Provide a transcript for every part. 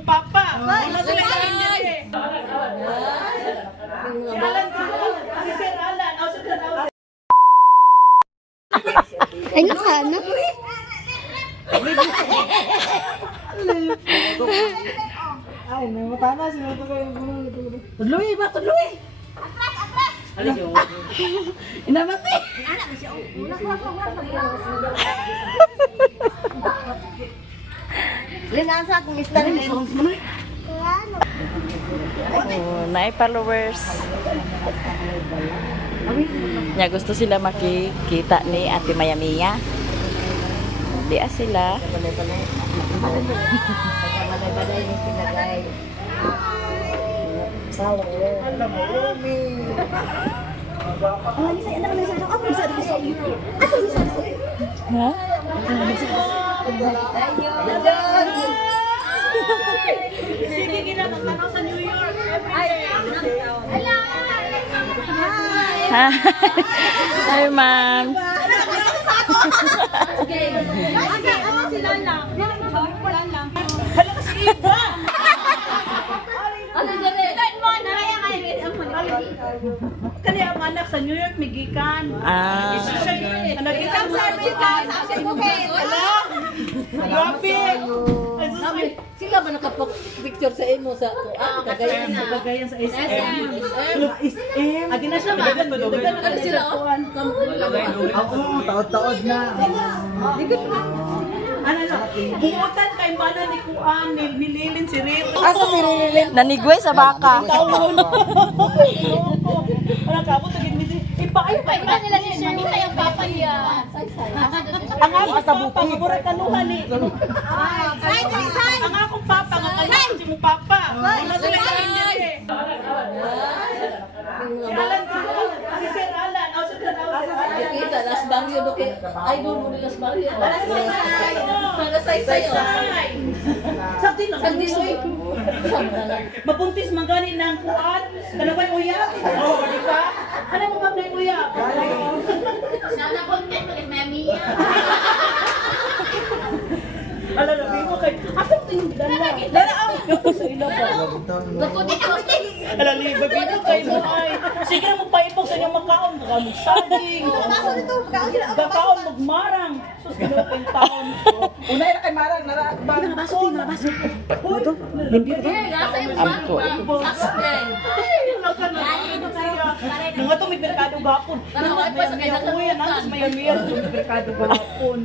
mo papa. Wala sila sa hindi eh. Si Alan, si Sir Alan. Oh, Sir Alan. Ay, nasana. Ay, namatanas. Tudloy ba? Tudloy. Atras! Inamati! Linasa akong istan. Naay followers. Nya gusto sila makikita ni Ate Maya Mia. Di sila. Ha? Sige, ginagawa sa New York. Hi, ma'am. Hala kasi iba! Kani ang anak sa New York, migikan. Nagikan mo sa grabe! Sila ba nakapag-picture sa imo sa Kagayan sa SM. SM. Agi na siya ba? Ano sila? Oo, taod-taod na. Ano na? Buutan kay Mana ni Kuan, ni Lilin si Rito. Asa si Lilin? Nanigway sa baka. Tawon. Ano ka? Buto gid mi. Iba nila si Manita yung papa niya. Ang akong papa, maburay kanuhan ni. Ang akong papa, ang kanuhan si mo papa. Wala sila sa hindi eh. Si Alan, si Sir Alan. Oh, Sir Alan. Kita, Las Barrio do kay idol mo ni Las Barrio. Para say-say. Sakti lang. Mapuntis man gani ng kuan. Kalaway uya. Oh, di ba? Ano mo ba na uya? Sana content ulit Mami. Ala na mo kay. Ako ting dala. Dala ang sa ilo ba. Ala li bago kay mo ay. Sige mo paipog sa inyong makaon, baka saging. Gakaon magmarang. Sus kinupin taon. Unay na kay marang naraakban. Nabasok. Ito. Ampo. Nga to may merkado gapon. Nangas maya-maya sa merkado gapon.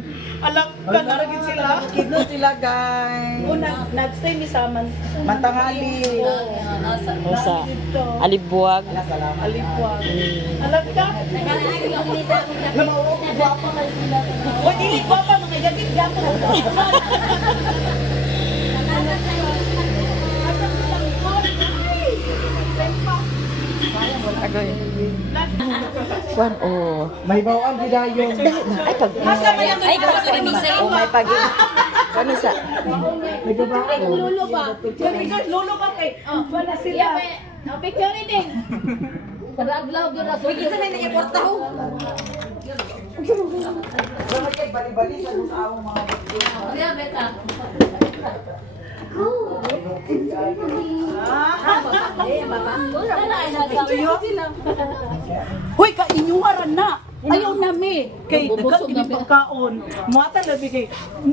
Alak ka, naragin sila. Kidno sila, guys. Nag-stay ni sa Mantanghali. Sa Alibuag. Alipwag. Alak ka. O, dili ko pa mga gagit gapon. Agoy. Kuan oh. May bawang gidayon. Ay pag. Ay oh may pag. Kano sa? May babae. Lulo ba? Lolo ka kay. Wala sila. Picture din. Para adlaw gyud na. Wigi sa may kwarta ho. Bali-bali sa among mga Ariya beta. Hoy, kainyuharan na. Ayaw nami. Kay dagang gini pagkaon. Mata labi kay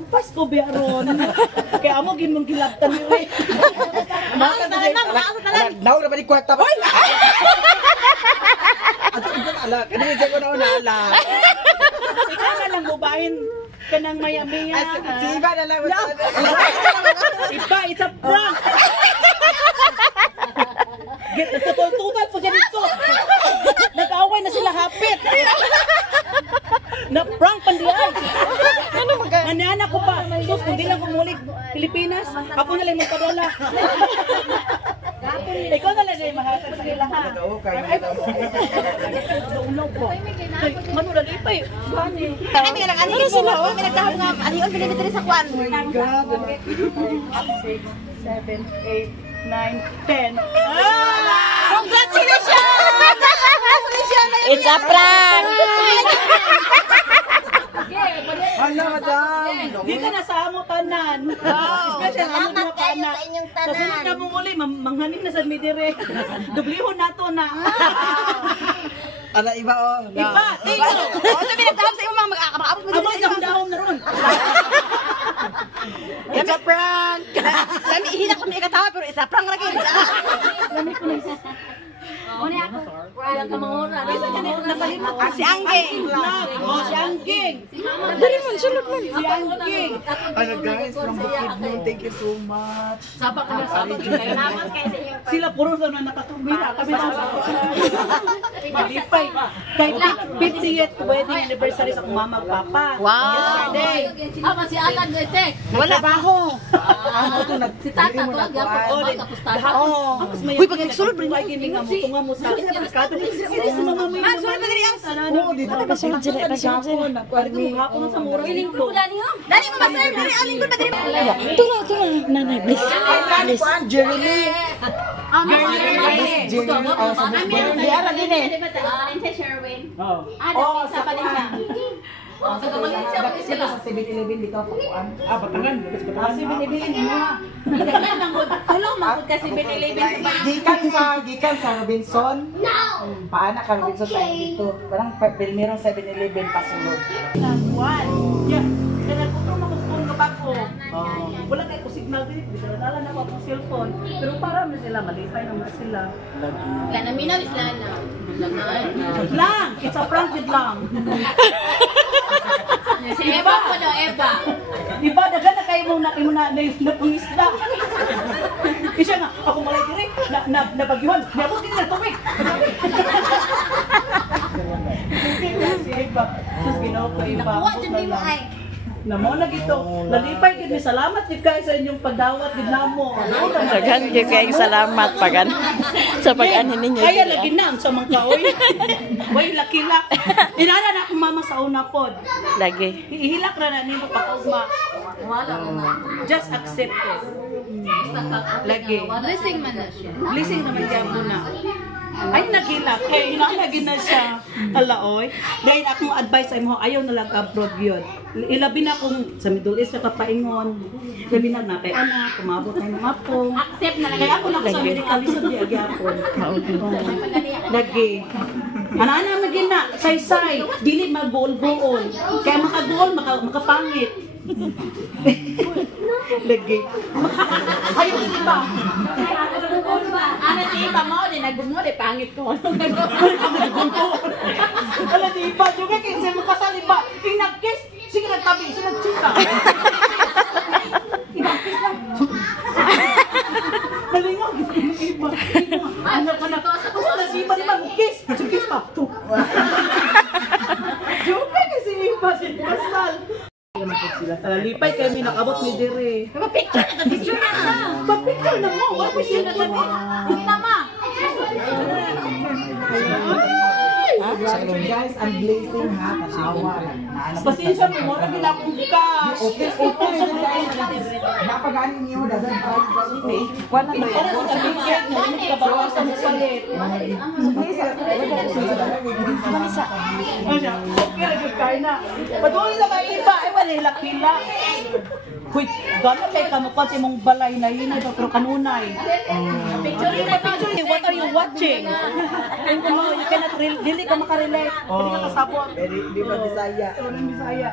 Pasko biaron. Kay amo gin mong gilabtan ni we. Mata na. Naw na ba ni kwarta ba? Ato ito ala, kanina ko na ala. Ikaw na lang bubahin kanang maya-maya. Si Iba na lang. Iba, it's a prank. Nagtutultutan po siya dito. Nag-away na sila hapit. Na-prank pandiyan. Ano magka? Nanana ko pa. Sus, kung di lang kumulig Pilipinas, ako na lang magpadala. Ikaw na lang yung mahasag sa nila ha. Ulo po. Ano na lipay? Gani. Kami nga nag-anihin mo. Kami nagdahap nga. Anihin pinitiri sa kwan. 6, 7, 8, 9, 10. Congratulations! It's a prank. Hala, madam. Di ka na sa amo tanan. Wow. Special ano na kayo. ana. sa inyong Sa sunod tanan. na mong uli, manghanin na sa midire. Dublihon na to na. Ala, iba oh. Iba, thank you. Sabi nagdahom sa imong mga mag-aabot mo Aba, dahon na ron. It's a prank! Lami ihilak ko may katawa pero isa prank ra gyud. Wala ka mangura. Si Angge. Oh, si Angging. Dali mo, sulod mo. Si Angging. Ano guys, from Bukidnon, thank you so much. Sabak ka na sabak. Sila puro na nakatubira. Kami lang sa malipay. Kahit 50th wedding anniversary sa kong mama at papa. Wow. Yesterday. Ama si Atan Goitek. Wala ba ako? Ano to, Si Tata mo to na gyapon kuan. tapos Tata. Uy, pag nagsulod, bring Ay, gini nga mo. Tunga mo sa merkado. Sino sa mga may Man, sulod mo diri ang. Oo, dito. Pasulod sila, pasulod sila. hapon sa murang linggo. Dali mo masay diri ang lingkod ba diri. Tula, nanay, please. Ay, kuan, Jeremy. Jeremy. Jeremy, sa Bukidnon. Diara din eh. Oh. Oo, sa kuan. Oh, sa gamalin siya kasi Sila sila. sa 7-Eleven dito ako kuan. Batangan. Batangan. Si Binibilin mo. Daghan mangod. Tulong mangod kasi binilibin sa bayan. Gikan sa Robinson. Paana ka Robinson tayo dito. Parang Belmiro 7-Eleven pasulod. Yeah. Kaya nagputong makuspon ka pa ko. Wala kayo ko signal din. Dala na ako ang cellphone. Pero para mo sila, malipay naman sila. Lana minaw is lana. Lang! It's a prank with lang. Si Eva po daw, Eva. Diba, dagan na kayo mong napangisda. Isa nga, ako malay direk, nabagyuhan. Nabot din na tubig. Si Eva. Tapos ginawa ko Eva. Nakuha jud nimo ay. Namo na gito. Lalipay gid, salamat gid kayo sa inyong pagdawat gid namo. Daghan kayo kayong salamat pagan sa pag-anin ninyo. Kaya lagi na sa mga kaoy. Way lakila. Inala na akong mama sa una pod. Lagi. Ihilak ra na nimo pagkaugma. Wala na. Just accept it. Lagi. Blessing man na siya. Blessing naman yan muna. Ay, nagilak. Eh, hinalagin na siya. Alaoy. Dahil akong advice ay mo, ayaw na lang abroad yun. Ilabi na kung sa Middle East na kapaingon. Labi na na kay anak, kumabot na ng apo. Accept na lang. Kaya ako lang sa Amerika, lisod di agi ako. Lagi. Ano magin na, say-say, dili mag-goal-goal. Kaya makagoal, makapangit. Lagi. Ayaw di ba? Ano si Eva mo, di nagbumo, di pangit ko. Wala di ba? Juga kayo sa mga kasali ba? Yung nag-kiss, sige nagtabi, sige nag-chika. Ibang-kiss lang. Nalingog. Iba. Anak ka na. Kung na si Iba naman, kiss. Kiss pa. Juga kasi Iba, si Pasal. Lipay kayo, may nakabot ni Dere. Picture na, picture na. Pag-picture na mo, wala pa siya na Tama. Guys, I'm blazing ha. Kasawa. pasensya mo, mo na ginakong ka. Okay, napaganin niyo, dadan tayo. Wala na ako sa bigyan mo, hindi ka bawasan sa salit. Manisa. Ano siya? Okay, nagod kayo na. Patuloy na kayo iba, ay wala hilak-hila. Uy, gano'n kayo kanupan sa mong balay na yun, pero kanunay. Picture, what are you watching? And you cannot, dili ka makarelate, dili ka kasabot. Di ba Bisaya? Ano yung Bisaya?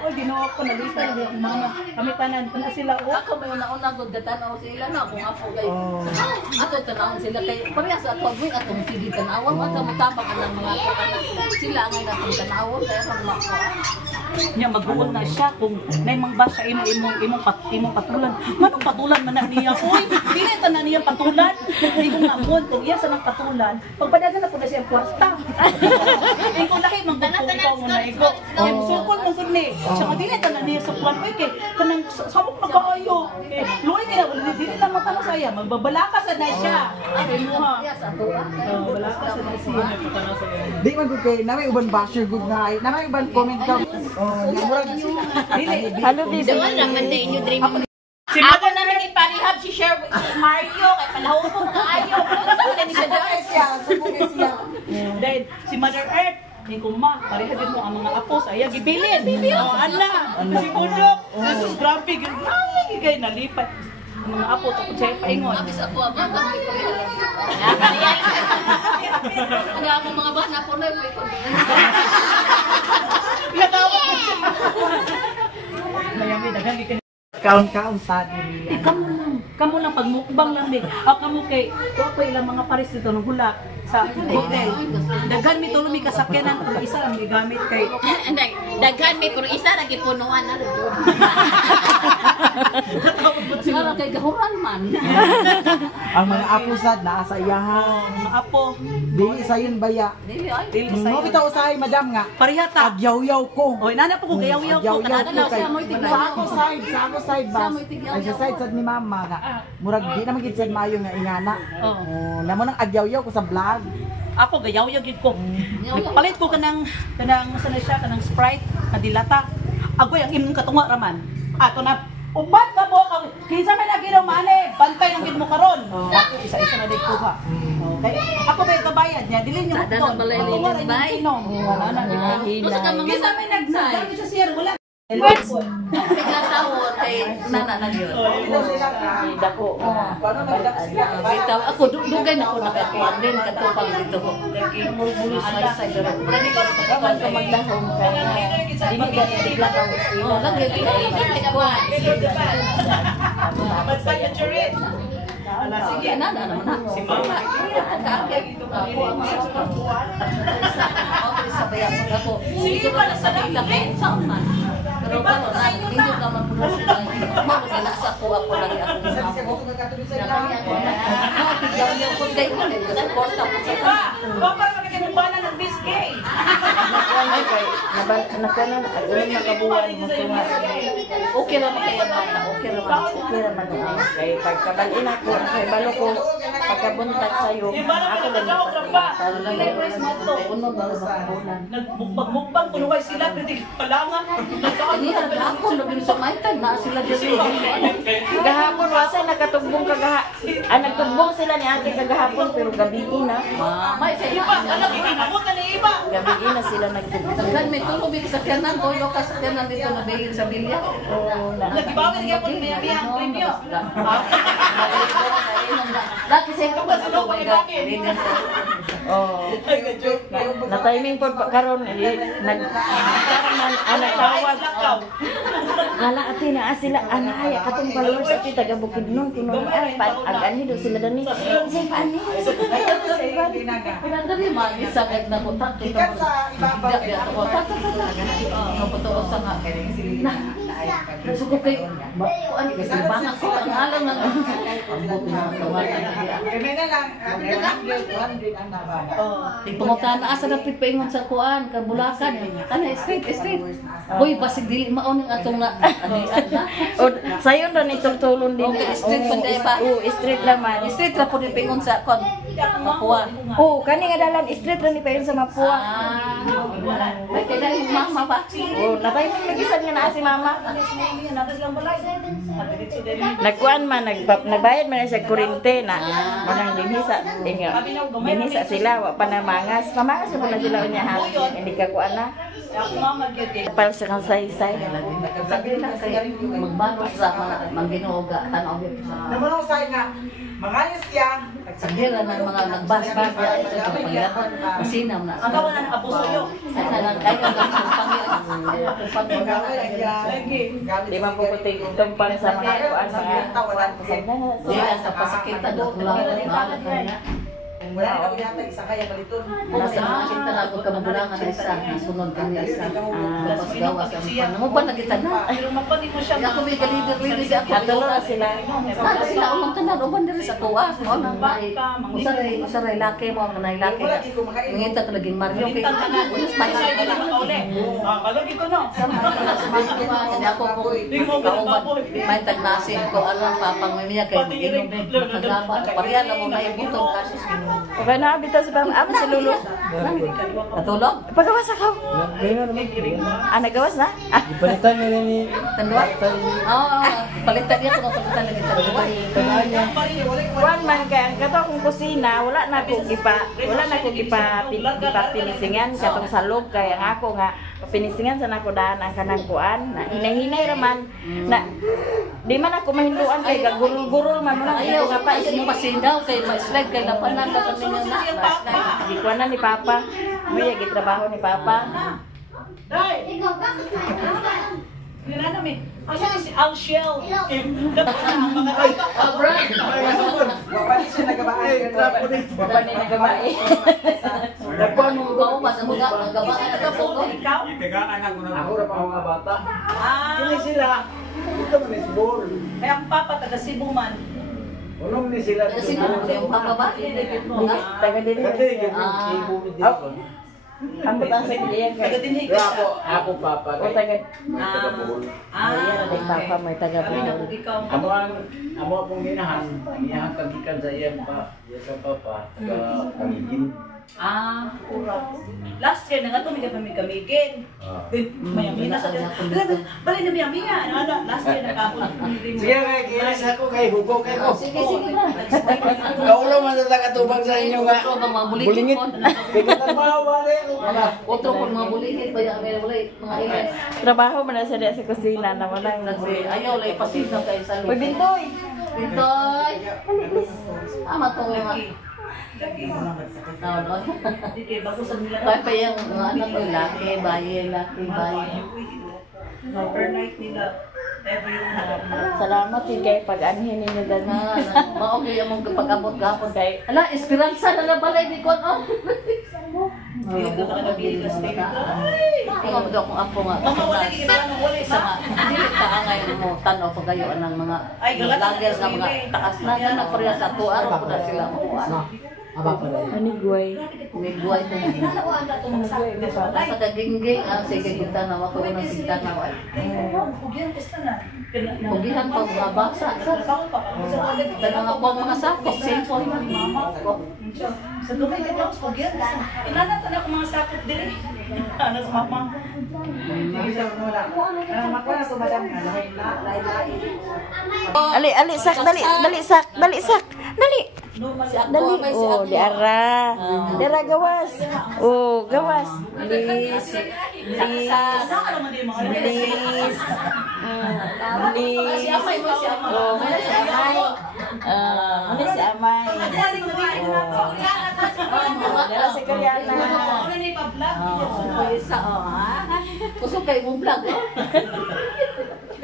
Oy, ginawa ko na lista na yung mama. Kami tanan, na sila. Ako may una-una gud gatanaw sila na kung apo kay. Ato tanawon sila kay parehas ato mo atong sige tanawon ato mo tabak ang mga sila ang atong tanawon kaya kung mako. Niya magbuot na siya kung naimang ba siya imong patulan. Manong patulan man na niya? Uy, dili ta na niya patulan. Nagpigong amon kung iya sa nang patulan. Pagpadagan na po na siya kwarta. Ay kung lahi manggugtong mo na igo. Ay musukol mo gud ni. Siya dili ta na niya sa kwan. Uy kay kanang samok na kaayo. Eh, luoy kaya dili na matano sa iya. Magbabalaka sa na siya. Ay mo ha. Balaka sa na siya. Di man gud kay namay uban basher gud na. Namay uban comment ka. Oh, namurag dili. Halo, busy. Naman din inyo dream. Si Ako na lang iparihab si Sherwood, si Mario, kay palahubog na ayo. Sa ni siya siya. Dahil si Mother Earth, ni kuma, parehagin mo ang mga apo sa iya gibilin. Oh, ana, si Budok. Jesus, grabe, grabe kay nalipat. mga apo to siya paingon. Abis ako ang kami ko rin. Ang ako mga bana ko na may Nagawa ko siya. Mayami daghang gikan. Kaon-kaon sa diri. Kamu lang pagmukbang lang din. Kamu kay ko ilang mga pares dito nung hula sa hotel. Daghan mi tulo mi kasakyanan kung isa ang gigamit kay Daghan may pero isa lagi punuan na. Siguro kay gahuran man. Ang mga apo sad naa sa iyahan. mga apo. Dili sa yun baya. Dili ay. Dili Mo sa bitaw usahay madam nga. parihata. Agyaw-yaw ko. Oy nana po ko gayaw-yaw ko Agyaw-yaw kanada ko kay. na Sa ako side Sa bas. mo'y tigyaw-yaw Ay sa side sad ni mama nga. Murag di na magid sad maayo nga ingana. Oo. Oh, namo nang agyaw-yaw ko sa vlog. Ako gayaw-yaw gid ko. Nagpalit ko kanang sana siya kanang Sprite na dilata. Agoy ang imong katunga raman. Ato na upat ka mo kinsa may lagi raw mane bantay ng gid mo karon. Isa-isa na dig kuha. Okay. Ako may kabayad niya dili niyo Sada na balay lilin bay. Wala na Gusto ka mga kinsa may naggamit sa sir wala. Bigla tawon kay nana na yun. Dako. Paano nagdak sila? Bitaw ako dugay na ako nakakuan din katupang dito. Bulis na sa garo. Marami ko Kapan ka maglahom ka na. Dili ka bigla ka usila. Oh, lagi ko. Sige, nana naman na. Si mama. Ako ang mga ako sa bayan ako. Sige pa sa laki sa man. Pero paano na hindi ka man puno sila. Mo na sa ako lagi ako. Kami ako na. Ako tigyaw ko kay ko. Suporta ko sa Ba, para makikimubana ng biskay. Ay kay nakanan agulong nakabuwan mo tunga. okay naman kaya bata. Okay naman. Okay naman ang kay pagkabalin ako kay balo ko pagkabuntag sayo ako lang Uno ba sa bulan. Nagmukbang kunuway sila pwede palanga. Ini ada ako na bin sa maitan na sila diri. gahapon wasay nakatugbong nagtugbong sila ni ate kagahapon pero gabi na May sa Iba, alam mo kinamot na ni iba. gabi na sila nagtugbong. Daghan may tulo big sa kanan o lo ka sa kanan dito na bigil sa bilya. Oo na. Nagibawi niya po niya ang premyo. Dati sa ko ba sa ko ba Oh. Na timing po karon nagtawag. Wala ati na sila ana ay katong followers ati taga Bukidnon kuno ay agani do sila dani. Say pani. Pinandari man isa kay na ko tak kita. Ikan sa ibabaw. Dia ko tak. No betul sa nga. Suko kay kuan kasi banyak ko ang alam na. Kami na lang. 100 ang naba. Ipungutan asa dapat paingon sa kuan kabulakan. Kana street. Hoy basig dili mao ning atong na O sayon ra ni tulon din. Okay, street man day pa. Oo, street naman. Street ra pud paingon sa kon Papua. Oo, kani nga dalan street ra ni payon sa Mapua. May kaya yung mama ba? Oo, natayman magisan nga naa si mama. Nagkuan man nagbayad man siya kuryente na manang dinhisa sila wa pa na mangas. Pamangas pa na sila unya ha. Hindi ka kuan na. Para sa kansay-say. Sabi na kay magbanos sa mga mangginoga tanaw gyud. Naman sa nga, mangayos siya. Sagira na mga nagbas-bas ya ito sa pangyayatan. Masinam na. Ang kawan na abuso yo. Ay na kayo ang Di man po puting tumpan sa mga kuan mga kuan Dila sa pasakitan na tulaw. Wala na yata isa kaya baliton. Nasa makita na ako kabulangan na isa. Nasunod ka niya isa. Tapos gawas ang panamo pa nagitan na. Pero mapani mo siya. Ako may kalider-lider siya ako. Natulo na sila. Nada sila umang tanan uban diri sa tuwa. Mo nang bay. Usaray laki mo ang laki. Ngita ka laging Mario kay. Unas pa Isa hindi na makauli. Kalagi ko no. Hindi ako po kauban. May tagnasin ko alam papangmiya kay inom nakagaba. Pariya na mo na ibutong kasos. Okay na bitaw si Pam. Amo si Lulu. Natulog? Pagawas ako. Nagawas na? Palitan niya ni Tandwa? Oo. Palitan niya kung palitan lagi tandwa. Kuan man kay ang kato akong kusina, wala na ko gipa pinisingan katong salog kay ang ako nga pinisingan sa nako daan ang kanang kuan na hinay-hinay raman na di man ako mahinduan kay gagurul-gurul man na Ayaw nga pa ismo masindaw kay ma-slide kay lapanan ka kanina na. di kuan na ni papa may gitrabaho ni papa. Nila namin. Kasi si Alshel. Wapali siya nagabaan. Papa ni nagabay. Kuan mo ba ba sa mga gabaan ka po ko? Ikaw? Ako ra pa mga bata. Ah, Sila. Ito man is ball. kaya ang papa taga Cebu man. Unong ni sila. Kasi mo yung papa ba? Taga dili. Ang butang sa diyan Taga kay. Dinhig. Ako papa. O taga Ah, Ay, papa may taga Kami na Bicol. kung ikaw. Amo akong ginahan kagikan sa iyan pa. Iya sa papa. Taga Pangigin. Ah, ura. Last year, nga ito, may kamigin. Mayami na sa bali na mayami yan. Last year, nakapon. Sige kay kinis ako kay hugo kay ko. Sige sige na. Kaulo man sa tagatubang sa inyo nga. Otro bang mabulingit ko? Pagkatrabaho bali. Otro kung mabulingit ba yung mga ilan? Trabaho man na siya sa kusina na walang Kasi ayaw lang ipasinaw kay sa Uy, Bintoy! Pintoy! Ama to nga. Lagi. No, no. Hindi kayo, bagusan nila. Kaya pa yung mga anak ko, laki, baye, laki, baye. Overnight nila. Every Salamat din kay pag-anhin ninyo dali. Mao kay among pag-abot gapon kay. Ala, esperanza na lang balay di kon oh. Hindi ka nakabili ka sa baby ko. Ang mo daw kung apo nga. Mama, wala di ka na wala Sa mga dili ka angay mo tanaw pagayo ng mga Ay, galata na vlogger nga sa mga iyo. taas na na pareha sa tuwa araw ko na sila mo. Anigway. May guway na. Anigway na pa. Sa kagingging sige kita na ako na kita na wa. Ugyan gusto na. Pugihan pa mga baksa. Tanang ako ang mga sakop, cellphone man mama ko. Sa dumi ka daw, ugyan. Inanatan ako mga sakot diri. Ano sa mama? Ali, sak, dali sak. Dali. Dali. Oh, di ara. Di ara gawas. Oh, gawas. Lis. Ano man di mga Lis. Lis. Oh, mana si Amay. Mana si Amay. Dala si Koreana. Ano ni pa-vlog? Isa oh ha. Kusog kay mo vlog oh.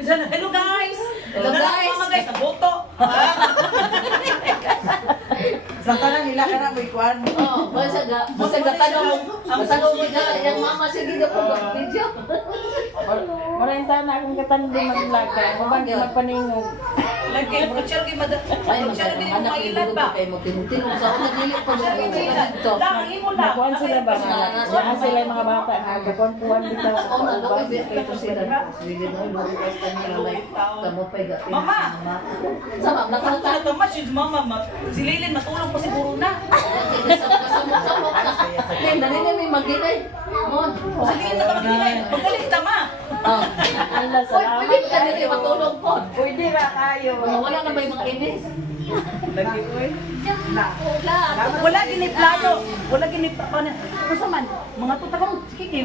Hello guys! Hello, guys. Mga guys, ang boto! Sa tanang nila ka na may kuan. Oh, basta tanong ka yung mama sige na po video. Maraming taon na akong katanong din maglaga. Mabang magpaningog. Lagi, brochure kay madam. Ay, Brochure din yung anak mailan ba? kay mo tinutino sa una dili pa dito. Lang, imo lang. Nakuhan sila ba? Nakuhan sila yung mga bata. Nagkakuhan dito. Ako na daw kay ito sila. Sige na mo rin kanila like kamo pa gatin. Mama! Sama na Ako na to, mas yung mama. Si Lilin, matulong po siguro na. Dali na may maginay. Mon. Si Lilin na magiging. Pagkalit tama. Oh. Allah, salamat. Pwede ka nila matulong po. Pwede ba kayo? Wala na ba yung mga inis? Lagi ko eh. Wala giniplano. Wala giniplano. Ano man? Mga tutakang, sige,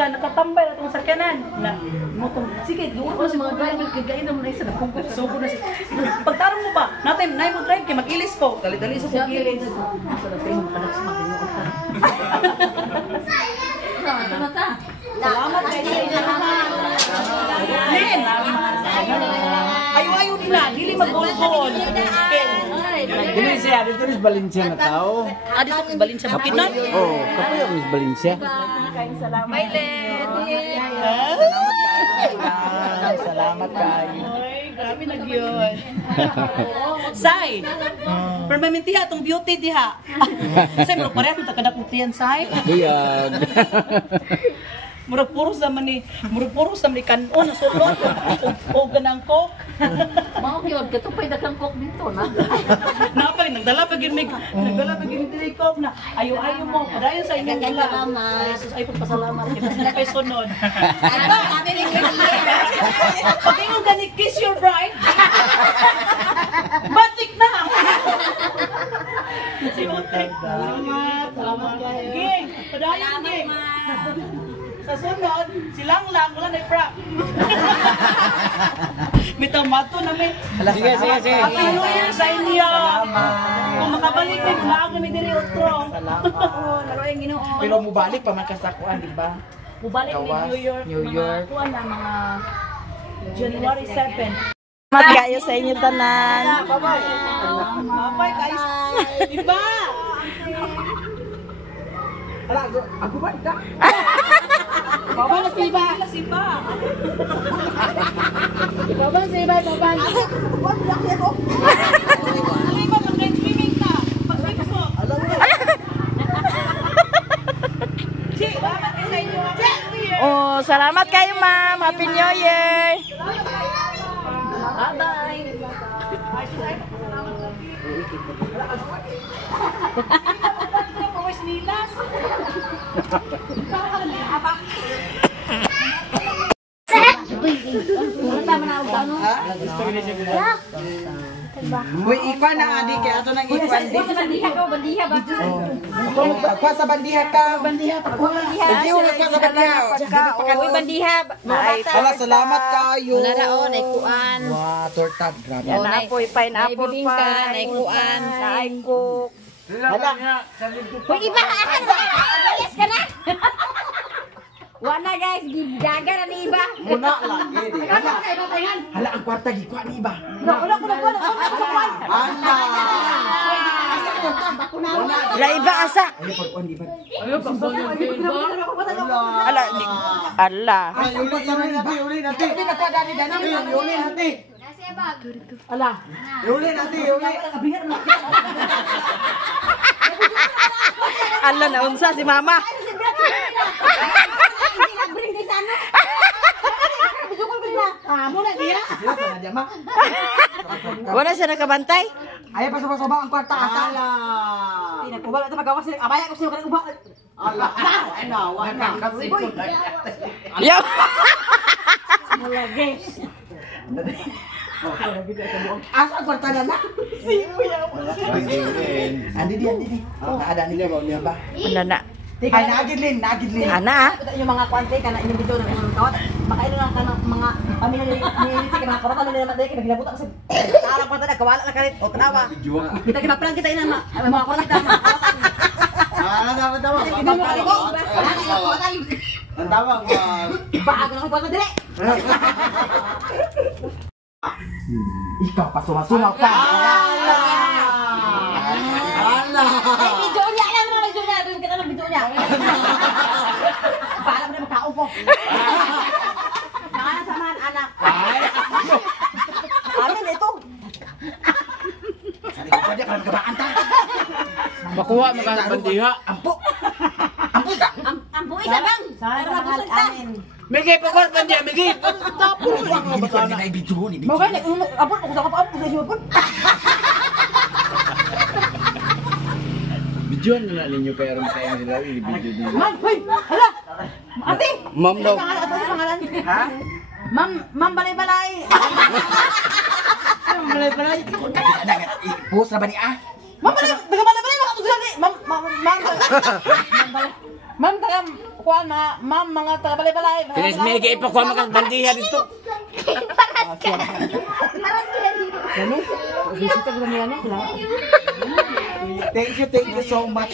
nakatambay na itong sakyanan. Na, sige, doon ko sa mga driver, kagainan mo na isa, nagpungkot-subo na siya. Pagtarong mo ba? Natin, na mag-drive, kaya mag-ilis ko. Dali-dali sa pag-ilis. Salamat kayo. Lin! Ayaw-ayaw nila, dili mag-gol-gol. Dili siya dito ni Valencia na tao. Ah, dito sa Balin sa Bukidnon? Oh, kapoy ang Miss Valencia. Kain salamat. Salamat kayo. Ay, grabe na yun. Sai, permanentiha itong beauty diha. Sai, murag pareha kung takadakutian, Sai. Buyag. Murag puro sa mani kanon na sulot. O ganang coke. Mga kiyod, katupay dakang kok dito na. Napag, nagdala pa gid dili coke na. Ayo-ayo mo, padayon sa inyong wala. Jesus, ay pagpasalamat kita sa kay sunod. Pag ingon gani kiss your bride. Batik na. Si Otek. Salamat kayo. Ging, padayon ging. Sa sunod, silang lang, wala na i-prank. May tomato na may. Sige. Happy New Year sa inyo. Kung makabalik may maaga may diri otro. Pero mubalik pa man kasakuan, di ba? Bubalik ni Gawas, New York. New York. Mga kuwan na mga January 7. Salamat kayo sa inyo tanan. Bye-bye. Bye-bye guys. Diba? Ala, ako ba ka? Baba na si Iba. Baba si Iba, baba. Alay ba, mag-swimming ka? Mag-swimsuit. Salamat kayo sa inyo. Happy New Year. Oh, salamat kayo, ma'am. Happy New Year. Uy, ikwa na adi kay ato nang ikwan di. Kwa sa bandiha ka. Hindi mo ka sa bandiha. Uy, bandiha. Ala, salamat kayo. Naraon, ay kuan. Wah, torta, grabe. Yan na po, pineapple Naibibingka, pie. naikuan. Naikok. Hala, Uy, iba ka! Alayas ka na! Wala guys, gidaga na ni iba. muna lagi di. Hala, ang kwarta gikwa ni ba? Wala. Ana. La iba asa. Ay, pagkuan di ba? Ala, ala. Ay, uli natin. Hindi ka dani-dani. Uli natin. Ala. Uli natin, uli. Ala na unsa si mama. Muna dia. Sila sa nadya ma. Wala siya nakabantay. Ay, pasoba-soba ang kwarta asa. Ala. Ubal ito magawas sila. Abaya ko sila ubal. Ala. Wala kasi ko. Yo. Malagay. Asa ang kwarta na na? Andi di. Ada ni ba ba? Ano na? Ay, nagidlin. Ana. Yung mga kwante ka na inimbito ng mga kawat. Makailo lang ka ng mga pamilya ni Rizky, mga kawat nila naman dahil kinagilabutan kasi tarang kwante na kawala na kalit o tanawa. Kita kinaplan kita ina mga kawat na mga kawatan. Tama. Hindi mo kaliko. Ang tawag mo. Bago na kwante dili. Ikaw pa sumasungaw ka. Ala. Ay, video niya. Alam mo na video niya. Doon kita ng video niya. Para mo na makaupo. Nakana samahan anak. Amin ito. Sari ko dia kan kebaan ta. Makuha mo ka ng bandiha. Ampo ka. Ampo isa bang? Para mabusog ka. Migi, pagkor bandiha, Migi. Tapos lang Hindi ko na video ni. Mo kan abot ko sa kapaan ko sa iyo pun. Bidyoan na ninyo kaya rin kayo nila. Ibidyo nila. Man, hoy. Hala. Ate. Ma'am daw. Pangalan. Ha? Ma'am balay-balay. Post na ba ni ah? Ma'am balay-balay makatusan ni. Ma'am. Ma'am taga kuan ma'am mga taga balay-balay. Kinis Migi, ipakuha mo ka ng bandiha dito. Thank you so much.